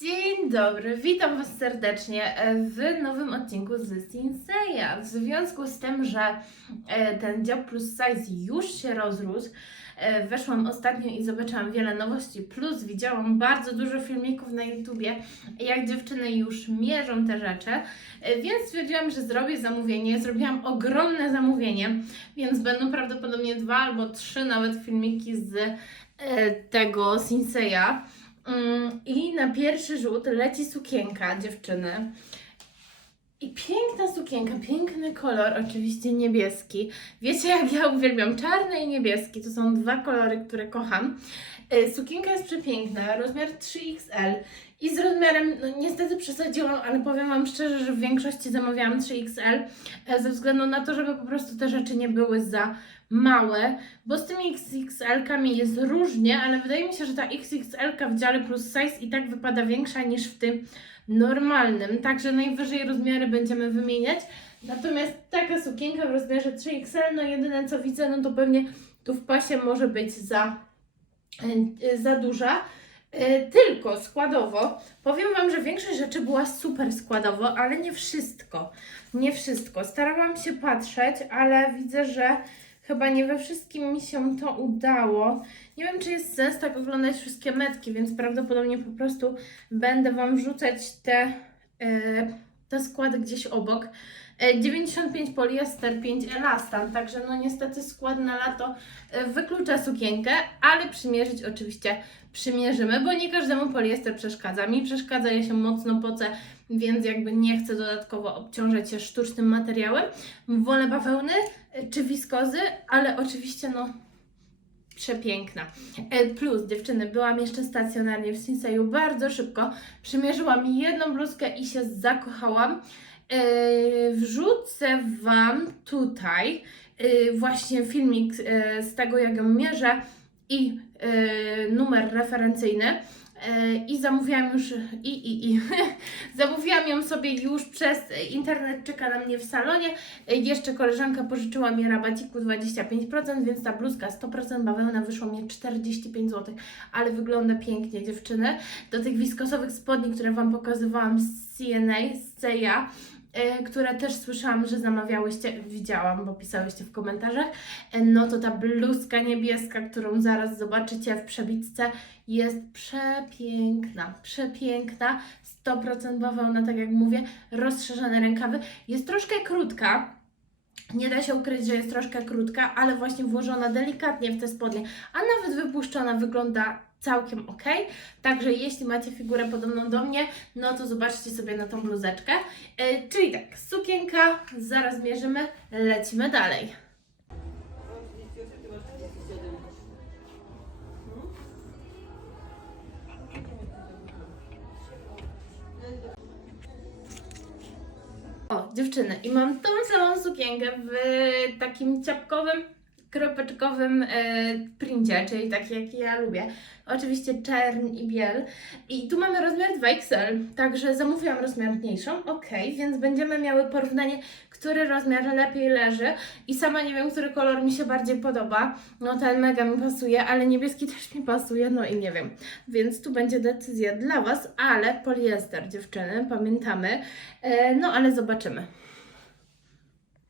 Dzień dobry, witam Was serdecznie w nowym odcinku z Sinseya. W związku z tym, że e, ten dział plus size już się rozrósł, e, weszłam ostatnio i zobaczyłam wiele nowości, plus widziałam bardzo dużo filmików na YouTubie, jak dziewczyny już mierzą te rzeczy, e, więc stwierdziłam, że zrobię zamówienie. Zrobiłam ogromne zamówienie, więc będą prawdopodobnie dwa albo trzy nawet filmiki z tego Sinseya. Mm, I na pierwszy rzut leci sukienka dziewczyny. I piękna sukienka, piękny kolor, oczywiście niebieski. Wiecie, jak ja uwielbiam czarny i niebieski, to są dwa kolory, które kocham. E, Sukienka jest przepiękna, rozmiar 3XL i z rozmiarem, no niestety przesadziłam, ale powiem Wam szczerze, że w większości zamawiałam 3XL e, ze względu na to, żeby po prostu te rzeczy nie były za małe, bo z tymi XXL-kami jest różnie, ale wydaje mi się, że ta XXL w dziale plus size i tak wypada większa niż w tym normalnym, także najwyżej rozmiary będziemy wymieniać. Natomiast taka sukienka w rozmiarze 3XL, no jedyne co widzę, no to pewnie tu w pasie może być za, e, za duża. E, Tylko składowo, powiem Wam, że większość rzeczy była super składowo, ale nie wszystko. Nie wszystko. Starałam się patrzeć, ale widzę, że chyba nie we wszystkim mi się to udało. Nie wiem, czy jest sens tak oglądać wszystkie metki, więc prawdopodobnie po prostu będę Wam wrzucać te, e, te składy gdzieś obok. E, 95 poliester, 5 elastan, także no niestety skład na lato e, wyklucza sukienkę, ale przymierzyć oczywiście przymierzymy, bo nie każdemu poliester przeszkadza. Mi przeszkadza, ja się mocno pocę, więc jakby nie chcę dodatkowo obciążać się sztucznym materiałem. Wolę bawełny e, czy wiskozy, ale oczywiście no przepiękna. E, Plus, dziewczyny, byłam jeszcze stacjonarnie w Sinseju bardzo szybko. Przymierzyłam jedną bluzkę i się zakochałam. E, Wrzucę Wam tutaj e, właśnie filmik e, z tego, jak ją mierzę i e, numer referencyjny. I zamówiłam już, i, i, i, zamówiłam ją sobie już przez internet, czeka na mnie w salonie. Jeszcze koleżanka pożyczyła mi rabaciku 25%, więc ta bluzka 100% bawełna wyszło mi 45 zł, ale wygląda pięknie dziewczyny. Do tych wiskosowych spodni, które Wam pokazywałam z CNA, z CIA, e, które też słyszałam, że zamawiałyście, widziałam, bo pisałyście w komentarzach, e, no to ta bluzka niebieska, którą zaraz zobaczycie w przebitce, jest przepiękna, przepiękna, 100% bawełna, tak jak mówię, rozszerzone rękawy, jest troszkę krótka, nie da się ukryć, że jest troszkę krótka, ale właśnie włożona delikatnie w te spodnie, a nawet wypuszczona wygląda całkiem ok. Także jeśli macie figurę podobną do mnie, no to zobaczcie sobie na tą bluzeczkę. E, czyli tak, sukienka, zaraz mierzymy, lecimy dalej. O, dziewczyny, i mam tą samą sukienkę w takim ciapkowym, kropeczkowym e, princie, czyli taki jaki ja lubię. Oczywiście czern i biel. I tu mamy rozmiar 2XL, także zamówiłam rozmiar mniejszą, ok, więc będziemy miały porównanie, który rozmiar lepiej leży. I sama nie wiem, który kolor mi się bardziej podoba. No ten mega mi pasuje, ale niebieski też mi pasuje, no i nie wiem. Więc tu będzie decyzja dla Was, ale poliester dziewczyny, pamiętamy. E, no ale zobaczymy.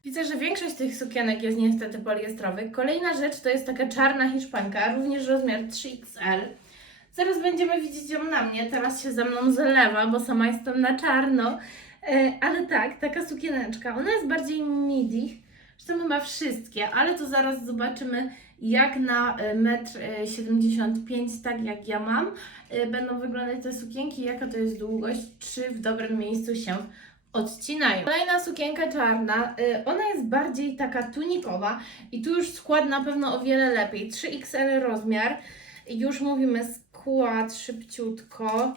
Widzę, że większość tych sukienek jest niestety poliestrowych. Kolejna rzecz to jest taka czarna hiszpanka, również rozmiar 3XL. Zaraz będziemy widzieć ją na mnie, teraz się ze mną zalewa, bo sama jestem na czarno. E, ale tak, taka sukieneczka, ona jest bardziej midi, zresztą chyba wszystkie, ale to zaraz zobaczymy jak na e, metr e, 75, tak jak ja mam, będą wyglądać te sukienki, jaka to jest długość, czy w dobrym miejscu się odcinają. Kolejna sukienka czarna, y, ona jest bardziej taka tunikowa i tu już skład na pewno o wiele lepiej. 3XL rozmiar, już mówimy skład szybciutko.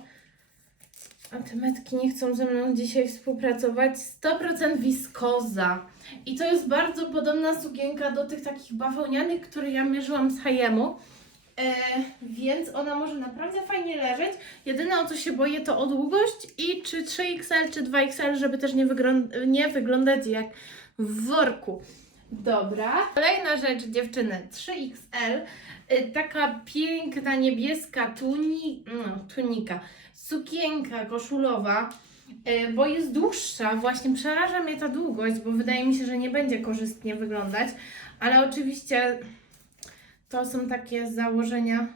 A te metki nie chcą ze mną dzisiaj współpracować. 100% wiskoza. I to jest bardzo podobna sukienka do tych takich bawełnianych, które ja mierzyłam z Hayemu. E, więc ona może naprawdę fajnie leżeć. Jedyne o co się boję to o długość i czy 3XL czy 2XL, żeby też nie, wyglą- nie wyglądać jak w worku. Dobra. Kolejna rzecz dziewczyny, 3XL. Y, Taka piękna niebieska tuni, no, tunika. sukienka koszulowa, e, bo jest dłuższa. Właśnie przeraża mnie ta długość, bo wydaje mi się, że nie będzie korzystnie wyglądać, ale oczywiście to są takie założenia,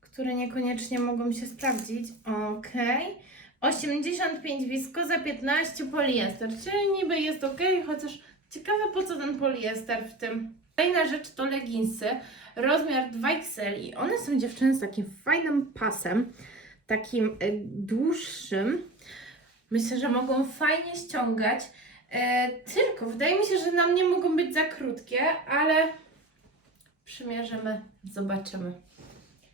które niekoniecznie mogą się sprawdzić. Okej. 85 wiskoza, 15 poliester, czyli niby jest ok, chociaż ciekawe po co ten poliester w tym. Kolejna rzecz to leginsy, rozmiar 2XL i one są dziewczyny z takim fajnym pasem, takim e, dłuższym. Myślę, że mogą fajnie ściągać, e, tylko wydaje mi się, że na mnie mogą być za krótkie, ale przymierzymy, zobaczymy.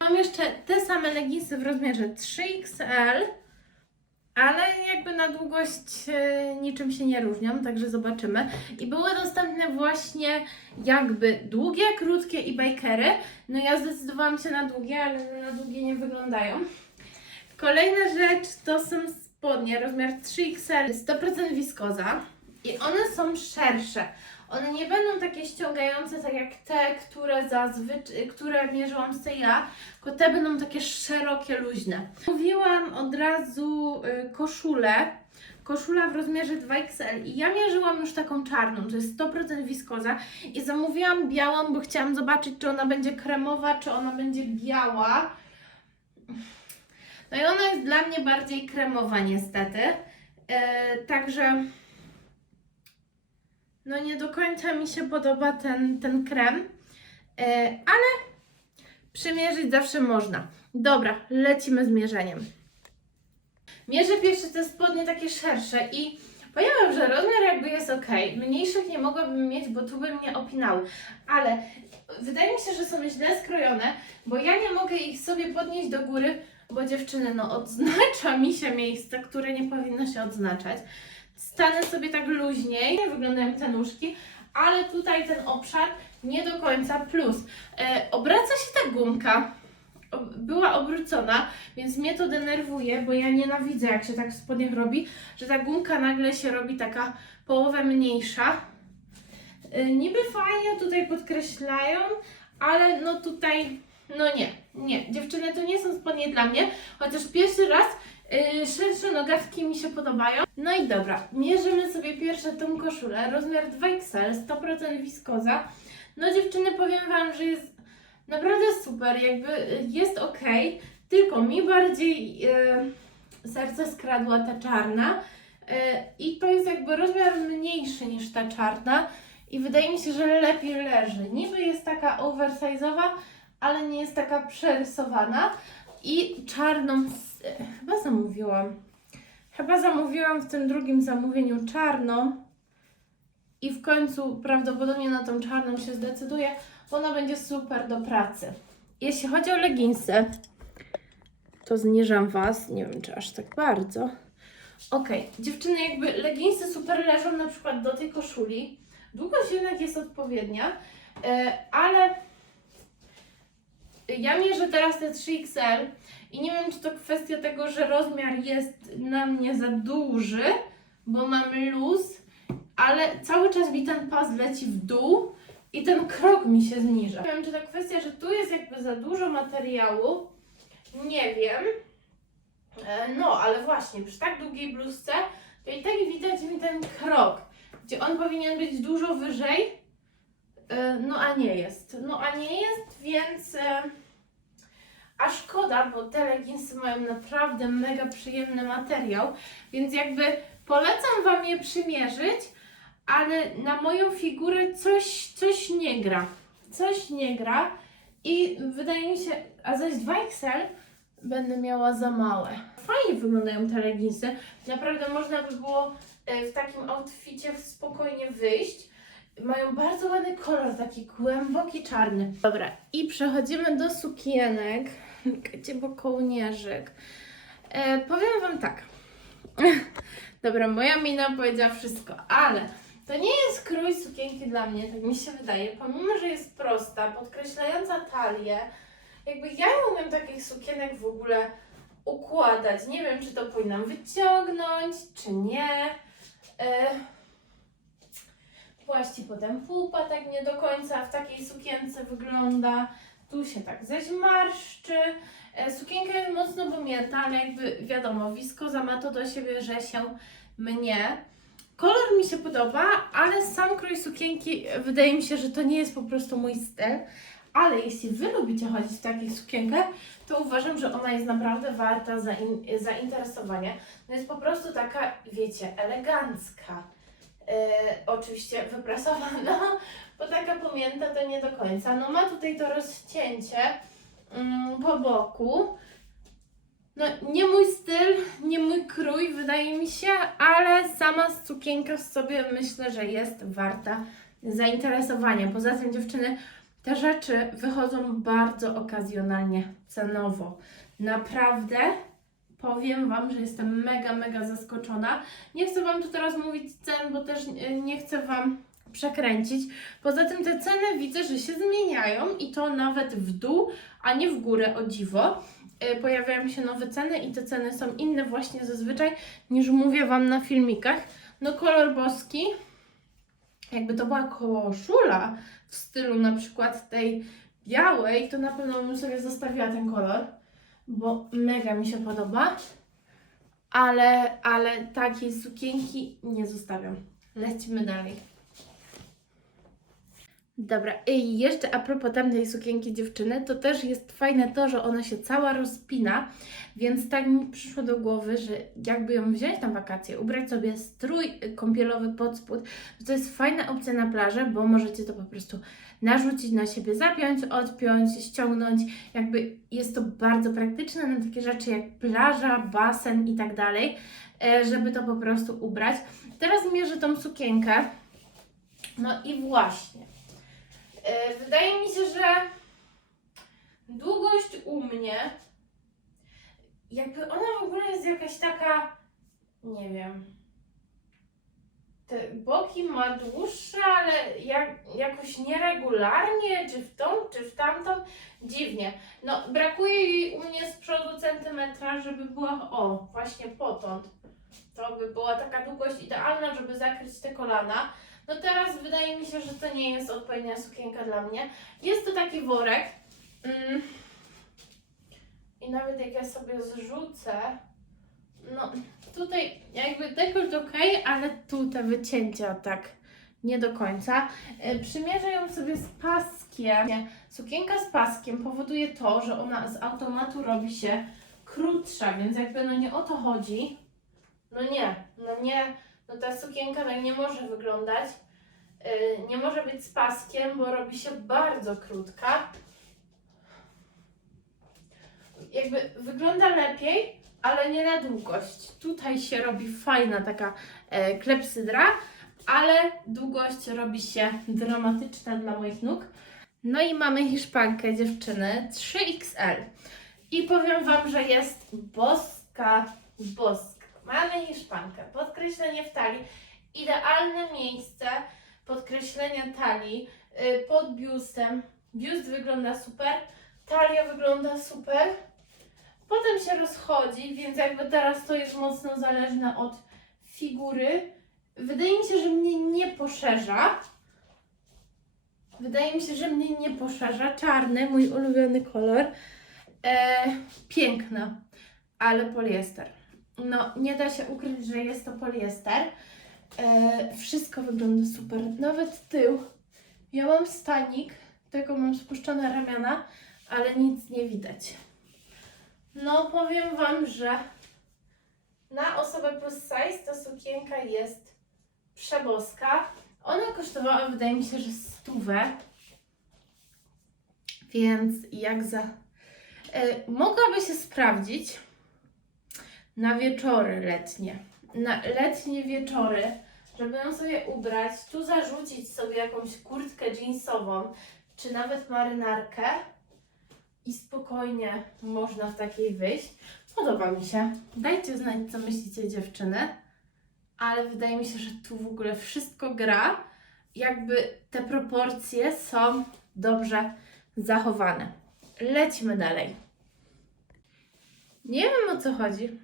Mam jeszcze te same leginsy w rozmiarze 3XL, ale jakby na długość e, niczym się nie różnią, także zobaczymy. I były dostępne właśnie jakby długie, krótkie i bikery. No ja zdecydowałam się na długie, ale na długie nie wyglądają. Kolejna rzecz to są spodnie, rozmiar 3XL, 100% wiskoza i one są szersze. One nie będą takie ściągające, tak jak te, które zazwyczaj, które mierzyłam sobie ja, tylko te będą takie szerokie, luźne. Mówiłam od razu y, koszulę. Koszula w rozmiarze 2XL i ja mierzyłam już taką czarną, to jest 100% wiskoza i zamówiłam białą, bo chciałam zobaczyć, czy ona będzie kremowa, czy ona będzie biała. No i ona jest dla mnie bardziej kremowa niestety. E, także no nie do końca mi się podoba ten, ten krem, e, ale przymierzyć zawsze można. Dobra, lecimy z mierzeniem. Mierzę pierwsze te spodnie takie szersze i powiem że rozmiar jakby jest ok. Mniejszych nie mogłabym mieć, bo tu by mnie opinały, ale wydaje mi się, że są źle skrojone, bo ja nie mogę ich sobie podnieść do góry, bo dziewczyny, no odznacza mi się miejsce, które nie powinno się odznaczać. Stanę sobie tak luźniej, nie wyglądają te nóżki, ale tutaj ten obszar nie do końca plus. E, obraca się ta gumka, była obrócona, więc mnie to denerwuje, bo ja nienawidzę jak się tak w spodniach robi, że ta gumka nagle się robi taka połowę mniejsza. E, niby fajnie tutaj podkreślają, ale no tutaj, no nie, nie. Dziewczyny, to nie są spodnie dla mnie, chociaż pierwszy raz Yy, szersze nogawki mi się podobają. No i dobra, mierzymy sobie pierwsze tą koszulę, rozmiar 2XL, 100% wiskoza. No dziewczyny, powiem Wam, że jest naprawdę super, jakby y, jest ok, tylko mi bardziej yy, serce skradła ta czarna yy, i to jest jakby rozmiar mniejszy niż ta czarna i wydaje mi się, że lepiej leży. Niby jest taka oversize'owa, ale nie jest taka przerysowana i czarną chyba zamówiłam. Chyba zamówiłam w tym drugim zamówieniu czarną i w końcu prawdopodobnie na tą czarną się zdecyduję, bo ona będzie super do pracy. Jeśli chodzi o leginsy, to zniżam Was, nie wiem czy aż tak bardzo. Ok, dziewczyny, jakby leginsy super leżą na przykład do tej koszuli. Długość jednak jest odpowiednia, e, ale ja mierzę teraz te 3XL i nie wiem, czy to kwestia tego, że rozmiar jest na mnie za duży, bo mam luz, ale cały czas mi ten pas leci w dół i ten krok mi się zniża. Nie wiem, czy to kwestia, że tu jest jakby za dużo materiału, nie wiem. E, No, ale właśnie, przy tak długiej bluzce, to i tak widać mi ten krok, gdzie on powinien być dużo wyżej, e, no a nie jest. No a nie jest, więc... A szkoda, bo te leginsy mają naprawdę mega przyjemny materiał, więc jakby polecam Wam je przymierzyć, ale na moją figurę coś, coś nie gra. Coś nie gra i wydaje mi się, a zaś 2XL będę miała za małe. Fajnie wyglądają te leginsy. Naprawdę można by było e, w takim outficie spokojnie wyjść. Mają bardzo ładny kolor, taki głęboki czarny. Dobra, i przechodzimy do sukienek. Gdzie bo kołnierzyk. E, powiem Wam tak. Dobra, moja mina powiedziała wszystko, ale to nie jest krój sukienki dla mnie, tak mi się wydaje. Pomimo, że jest prosta, podkreślająca talię, jakby ja nie umiem takich sukienek w ogóle układać. Nie wiem, czy to powinnam wyciągnąć, czy nie. E, Płaści potem pupa tak nie do końca w takiej sukience wygląda. Tu się tak zeźmarszczy. E, Sukienka jest mocno pomięta, ale jakby wiadomo, wiskoza ma to do siebie, że się mnie. Kolor mi się podoba, ale sam krój sukienki e, wydaje mi się, że to nie jest po prostu mój styl. Ale jeśli Wy lubicie chodzić w takiej sukienkę, to uważam, że ona jest naprawdę warta zain zainteresowania. No jest po prostu taka, wiecie, elegancka. E, oczywiście wyprasowana, bo taka pamięta to nie do końca. No ma tutaj to rozcięcie mm, po boku. No nie mój styl, nie mój krój wydaje mi się, ale sama sukienka w sobie myślę, że jest warta zainteresowania. Poza tym dziewczyny, te rzeczy wychodzą bardzo okazjonalnie cenowo. Naprawdę powiem Wam, że jestem mega, mega zaskoczona. Nie chcę Wam tu teraz mówić cen, bo też e, nie chcę Wam przekręcić. Poza tym te ceny widzę, że się zmieniają i to nawet w dół, a nie w górę, o dziwo. E, Pojawiają się nowe ceny i te ceny są inne właśnie zazwyczaj niż mówię Wam na filmikach. No kolor boski, jakby to była koszula w stylu na przykład tej białej, to na pewno bym sobie zostawiła ten kolor, bo mega mi się podoba. Ale, ale takiej sukienki nie zostawiam. Lecimy dalej. Dobra, i jeszcze a propos tamtej sukienki dziewczyny, to też jest fajne to, że ona się cała rozpina, więc tak mi przyszło do głowy, że jakby ją wziąć na wakacje, ubrać sobie strój kąpielowy pod spód, to, to jest fajna opcja na plażę, bo możecie to po prostu narzucić na siebie, zapiąć, odpiąć, ściągnąć, jakby jest to bardzo praktyczne na takie rzeczy jak plaża, basen i tak dalej, e, żeby to po prostu ubrać. Teraz mierzę tą sukienkę, no i właśnie. E, Wydaje mi się, że długość u mnie, jakby ona w ogóle jest jakaś taka, nie wiem. Te boki ma dłuższe, ale jak, jakoś nieregularnie, czy w tą, czy w tamtą, dziwnie. No, brakuje jej u mnie z przodu centymetra, żeby była, o, właśnie potąd. To by była taka długość idealna, żeby zakryć te kolana. No teraz wydaje mi się, że to nie jest odpowiednia sukienka dla mnie. Jest to taki worek. Mm. I nawet jak ja sobie zrzucę, no tutaj jakby dekolt ok, ale tu te wycięcia tak nie do końca. E, Przymierzę ją sobie z paskiem. Sukienka z paskiem powoduje to, że ona z automatu robi się krótsza, więc jakby no nie o to chodzi. No nie, no nie, no ta sukienka tak nie może wyglądać. Yy, nie może być z paskiem, bo robi się bardzo krótka. Jakby wygląda lepiej, ale nie na długość. Tutaj się robi fajna taka e, klepsydra, ale długość robi się dramatyczna dla moich nóg. No i mamy hiszpankę dziewczyny 3XL. I powiem Wam, że jest boska, boska. Mamy hiszpankę, podkreślenie w talii, idealne miejsce podkreślenia talii y, pod biustem. Biust wygląda super, talia wygląda super. Potem się rozchodzi, więc jakby teraz to jest mocno zależne od figury. Wydaje mi się, że mnie nie poszerza. Wydaje mi się, że mnie nie poszerza. Czarny, mój ulubiony kolor. E, piękna, ale poliester. No, nie da się ukryć, że jest to poliester. E, wszystko wygląda super, nawet tył. Ja mam stanik, tego mam spuszczone ramiona, ale nic nie widać. No, powiem Wam, że na osobę plus size ta sukienka jest przeboska. Ona kosztowała, wydaje mi się, że stówę. Więc jak za... E, mogłaby się sprawdzić na wieczory letnie. Na letnie wieczory, żeby ją sobie ubrać, tu zarzucić sobie jakąś kurtkę jeansową, czy nawet marynarkę i spokojnie można w takiej wyjść. Podoba mi się. Dajcie znać, co myślicie dziewczyny, ale wydaje mi się, że tu w ogóle wszystko gra. Jakby te proporcje są dobrze zachowane. Lecimy dalej. Nie wiem o co chodzi.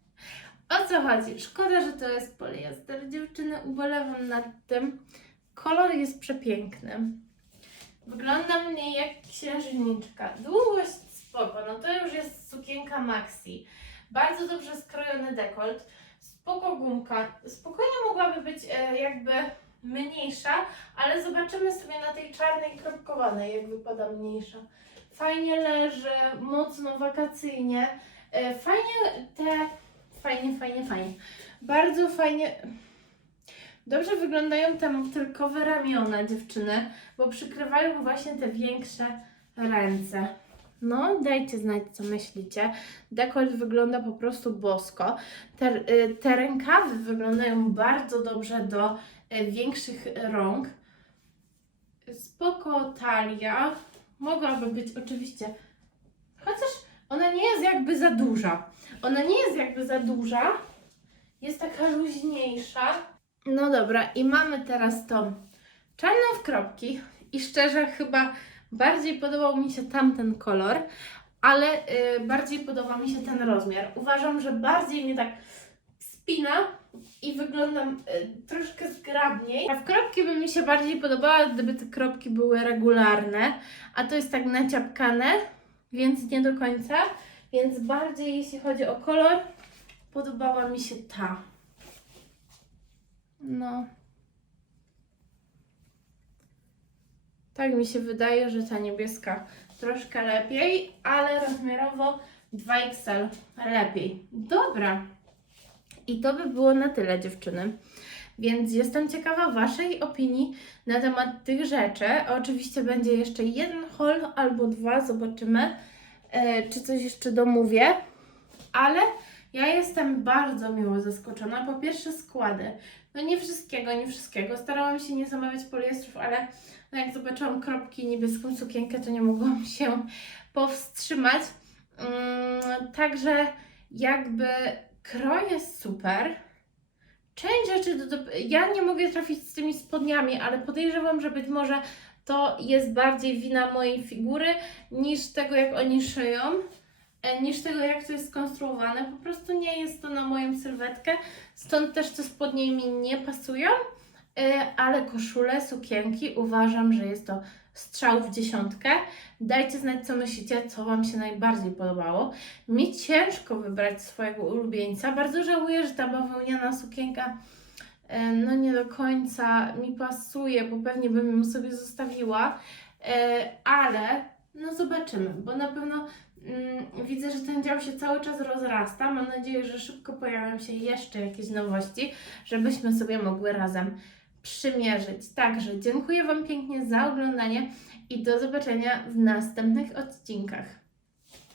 o co chodzi? Szkoda, że to jest poliester. Dziewczyny, ubolewam nad tym. Kolor jest przepiękny. Wygląda mnie jak księżniczka. Długość spoko. No to już jest sukienka maxi. Bardzo dobrze skrojony dekolt, spoko gumka. Spokojnie mogłaby być e, jakby mniejsza, ale zobaczymy sobie na tej czarnej kropkowanej, jak wypada mniejsza. Fajnie leży, mocno wakacyjnie. E, fajnie te. Fajnie, fajnie, fajnie. Bardzo fajnie. Dobrze wyglądają te motylkowe ramiona dziewczyny, bo przykrywają właśnie te większe ręce. No, dajcie znać, co myślicie. Dekolt wygląda po prostu bosko. Te, y, te rękawy wyglądają bardzo dobrze do y, większych rąk. Spoko talia. Mogłaby być oczywiście, chociaż ona nie jest jakby za duża. Ona nie jest jakby za duża. Jest taka luźniejsza. No dobra, i mamy teraz tą czarną w kropki. I szczerze, chyba bardziej podobał mi się tamten kolor, ale y, bardziej podoba mi się ten rozmiar. Uważam, że bardziej mnie tak spina i wyglądam y, troszkę zgrabniej. A w kropki by mi się bardziej podobała, gdyby te kropki były regularne, a to jest tak naciapkane, więc nie do końca. Więc bardziej jeśli chodzi o kolor, podobała mi się ta. No. Tak mi się wydaje, że ta niebieska troszkę lepiej, ale rozmiarowo 2XL lepiej. Dobra. I to by było na tyle, dziewczyny. Więc jestem ciekawa Waszej opinii na temat tych rzeczy. Oczywiście będzie jeszcze jeden haul albo dwa, zobaczymy, e, czy coś jeszcze domówię. Ale ja jestem bardzo miło zaskoczona. Po pierwsze składy. No nie wszystkiego, nie wszystkiego. Starałam się nie zamawiać poliestrów, ale no jak zobaczyłam kropki niebieską sukienkę, to nie mogłam się powstrzymać. Mm, także jakby kroj jest super. Część rzeczy, do, do, ja nie mogę trafić z tymi spodniami, ale podejrzewam, że być może to jest bardziej wina mojej figury niż tego, jak oni szyją, e, niż tego, jak to jest skonstruowane. Po prostu nie jest to na moją sylwetkę, stąd też te spodnie mi nie pasują. E, ale koszule, sukienki uważam, że jest to strzał w dziesiątkę. Dajcie znać, co myślicie, co Wam się najbardziej podobało. Mi ciężko wybrać swojego ulubieńca. Bardzo żałuję, że ta bawełniana sukienka no nie do końca mi pasuje, bo pewnie bym ją sobie zostawiła, E, ale no zobaczymy, bo na pewno mm, widzę, że ten dział się cały czas rozrasta. Mam nadzieję, że szybko pojawią się jeszcze jakieś nowości, żebyśmy sobie mogły razem przymierzyć. Także dziękuję Wam pięknie za oglądanie i do zobaczenia w następnych odcinkach.